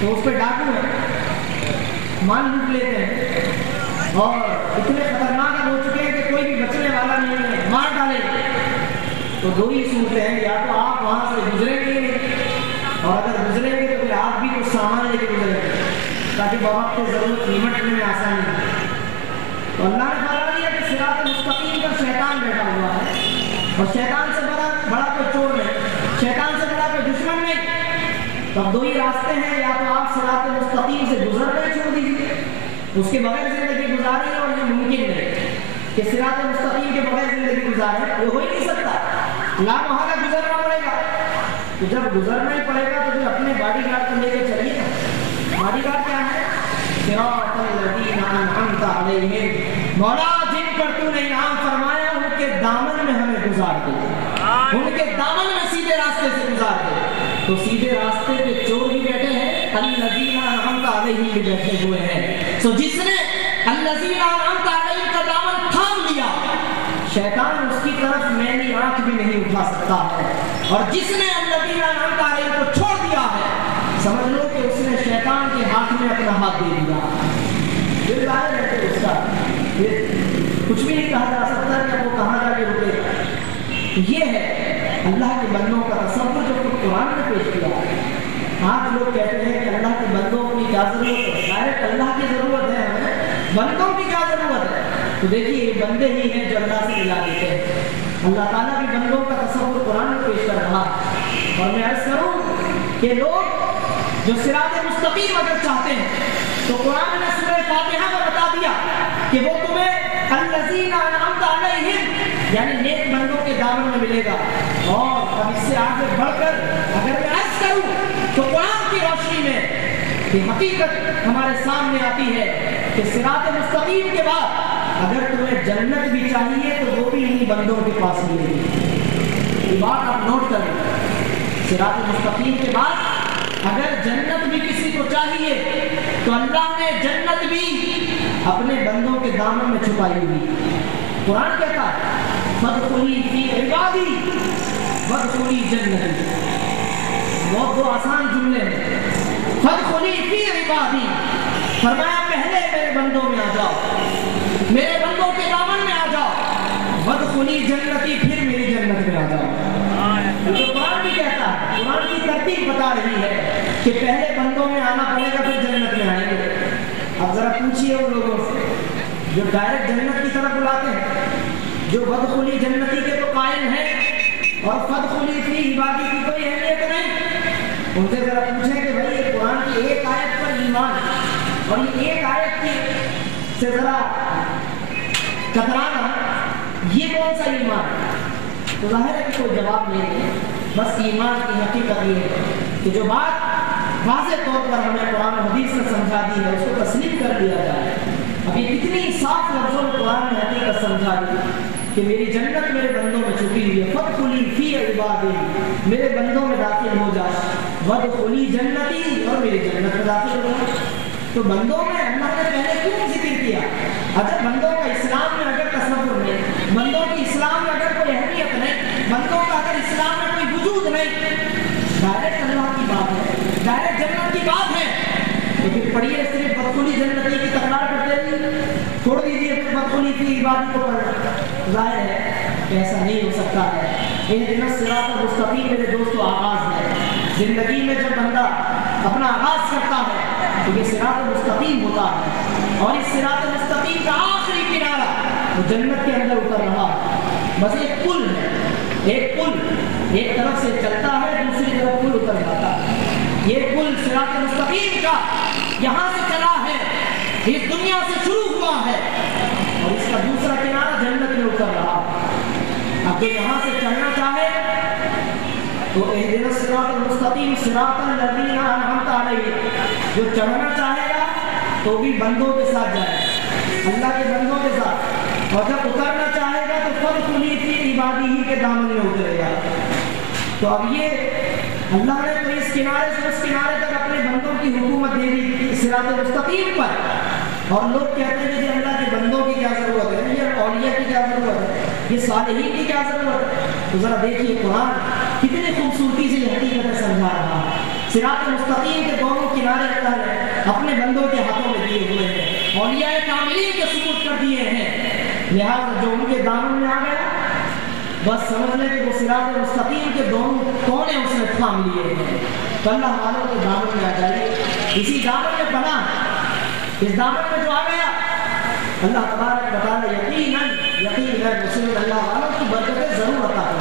تو اس پہ ڈاکو ہے، مال لوٹ لیتے ہیں اور اتنے خطرناک ہو چکے ہیں کہ کوئی بھی بچنے والا نہیں ہے، مار ڈالے۔ تو دو ہی صورتیں ہیں، یا تو آپ وہاں سے گزریں گے اور اگر گزریں گے تو پھر آپ بھی کچھ سامان لے کے گزریں گے تاکہ بوقت کی ضرورت نمٹنے میں آسانی ہو۔ تو اللہ نے فرما دیا کہ صراط مستقیم پر شیطان بیٹھا ہوا ہے، اور شیطان سے بڑا کوئی چور نہیں، شیطان سے بڑا کوئی دشمن نہیں۔ تو اب دو ہی راستے ہیں، یا تو آپ صراط مستقیم سے گزرنا چھوڑ دیجیے، اس کے بغیر زندگی گزاری ہے، اور یہ ممکن نہیں کہ صراط مستقیم کے بغیر زندگی گزارے، یہ ہو ہی نہیں سکتا، لا محالہ گزرنا پڑے گا۔ تو جب گزرنا ہی پڑے گا تو پھر اپنے باڈی گارڈ کو لے کے چلیے نا۔ باڈی گارڈ کیا ہے؟ صراط الذین انعمت علیہم، مولا جن پر تو نے انعام فرمایا ان کے دامن میں ہمیں گزار دے، ان کے دامن میں سیدھے راستے سے گزار دے۔ تو سیدھے راستے پہ چور بھی بیٹھے ہیں، الذین انعمت علیہم بھی بیٹھے ہوئے ہیں۔ تو جس نے الذین انعمت علیہم کا دامن تھام لیا، شیطان اس کی طرف میلی آنکھ بھی نہیں اٹھا سکتا ہے، اور جس نے الذین انعمت علیہم کو چھوڑ دیا ہے، سمجھ لو کہ اس نے شیطان کے ہاتھ میں اپنا ہاتھ دے دیا۔ پھر ظاہر ہے کہ اس کا کچھ بھی نہیں کہا جا سکتا کہ وہ کہاں جا کے رکے گا۔ یہ ہے اللہ کے بندوں کا تصور جو خود قرآن نے پیش کیا ہے۔ آج لوگ کہتے ہیں کہ اللہ کے بندوں کی کیا ضرورت ہے، ڈائریکٹ اللہ کی ضرورت ہے ہمیں، بندوں کی کیا ضرورت ہے؟ تو دیکھیے یہ بندے ہی ہیں جو اللہ سے ملا دیتے ہیں۔ اللہ تعالیٰ بھی بندوں کا تصور قرآن میں پیش کر رہا ہے، اور میں عرض کروں کہ لوگ جو صراط مستقیم اگر چاہتے ہیں تو قرآن نے سورہ فاتحہ میں بتا دیا کہ وہ تمہیں الذین انعمت علیہم یعنی نیک بندوں کے دامن میں ملے گا۔ اور اب اس سے آگے بڑھ کر اگر میں عرض کروں تو قرآن کی روشنی میں یہ حقیقت ہمارے سامنے آتی ہے کہ صراط مستقیم کے بعد اگر تمہیں جنت بھی چاہیے تو وہ بھی انہی بندوں کے پاس ملے گی۔ یہ بات آپ نوٹ کریں، صراط مستقیم کے بعد اگر جنت بھی کسی کو چاہیے تو اللہ نے جنت بھی اپنے بندوں کے دامن میں چھپائی ہوئی۔ قرآن کہتا ہے فادخلی فی عبادی وادخلی جنتی، بہت دو آسان جملے ہیں۔ فادخلی فی عبادی، فرمایا پہلے میرے بندوں میں آ جاؤ، میرے بندوں کے دامن میں آ جاؤ، وادخلی جنتی، پھر میری جنت میں آ جاؤ۔ تو قرآن بھی کہتا ہے، قرآن کی ترتیب بتا رہی ہے کہ پہلے بندوں میں آنا پڑے گا پھر جنت میں آئیں گے۔ اب ذرا پوچھئے ان لوگوں سے جو ڈائریکٹ جنت کی طرف بلاتے ہیں، جو بدخلی جنتی کے تو قائل ہیں اور فدخلی فی عبادی کی کوئی اہمیت نہیں، ان سے ذرا پوچھیں کہ بھائی یہ قرآن کی ایک آیت پر ایمان اور یہ ایک آیت کی سے ذرا کترانا، یہ کون سا ایمان ہے؟ تو ظاہر ہے کہ کوئی جواب نہیں ہے۔ بس ایمان کی حقیقت یہ ہے کہ جو بات واضح طور پر ہمیں قرآن و حدیث نے سمجھا دی ہے اس کو تسلیم کر دیا جائے۔ اب یہ کتنی صاف لفظوں میں قرآن نے حقیقت سمجھا دی کہ میری جنت میرے بندوں میں چھپی ہوئی ہے۔ فادخلی فی عبادی، میرے بندوں میں داخل ہو جا، وادخلی جنتی، اور میری جنت میں داخل ہو جا۔ تو بندوں میں اللہ نے پہلے کیوں ذکر کیا؟ اگر بندوں کا اسلام میں اگر تصور نہیں، بندوں کی اسلام میں اگر کوئی اہمیت نہیں، بندوں کا اگر اسلام میں کوئی وجود نہیں، ڈائریکٹ اللہ کی بات ہے، ڈائریکٹ جنت کی بات ہے، تو پھر پڑھیے صرف بدخلی جنتی کی تکرار کرتے رہیے، چھوڑ دیجیے پھر بدخلی فی عبادی کو پڑھنا۔ ظاہر ہے کہ ایسا نہیں ہو سکتا ہے۔ اہدنا الصراط المستقیم میرے دوستو آغاز ہے زندگی میں، جب بندہ اپنا آغاز کرتا ہے تو یہ صراط مستقیم ہوتا ہے، اور اس صراط مستقیم کا آخری کنارہ وہ جنت کے اندر اتر رہا ہے۔ بس ایک پل ہے، ایک پل ایک طرف سے چلتا ہے دوسری طرف پل اتر جاتا ہے۔ یہ پل صراط مستقیم کا یہاں سے چلا ہے، اس دنیا سے شروع ہوا ہے، اور اس کا دوسرا کنارہ جنت میں اتر رہا ہے۔ اب جو یہاں سے چلنا چاہے تو اہدنا الصراط المستقیم صراط الذین انعمت علیہم، جو چڑھنا چاہے گا تو بھی بندوں کے ساتھ جائے گا، اللہ کے بندوں کے ساتھ، اور جب اترنا چاہے گا تو فادخلی فی عبادی ہی کے دامن میں اترے گا۔ تو اب یہ اللہ نے تو اس کنارے سے اس کنارے تک اپنے بندوں کی حکومت دے دی صراط مستقیم پر، اور لوگ کہتے ہیں کہ اللہ کے بندوں کی کیا ضرورت ہے، یہ اولیاء کی کیا ضرورت ہے، یہ صالحین کی کیا ضرورت ہے؟ تو ذرا دیکھیے قرآن کتنی خوبصورتی سے یہ حقیقت سمجھا رہا ہے۔ صراط مستقیم کے دونوں کنارے اختیار اللہ نے اپنے بندوں کے ہاتھوں میں دیے ہوئے ہیں، اولیاء کاملین کے ثبوت کر دیے ہیں، لہٰذا جو ان کے دامن میں آ گیا بس سمجھ لیں کہ وہ صراط مستقیم کے دونوں کونے اس نے تھام لیے ہیں۔ تو اللہ والوں کے دامن میں آ جائیے، اسی دامن میں پناہ، اس دامن میں جو آ گیا اللہ تبارک و تعالیٰ یقیناً اسے اللہ والوں کی برکتیں ضرور عطا کریں۔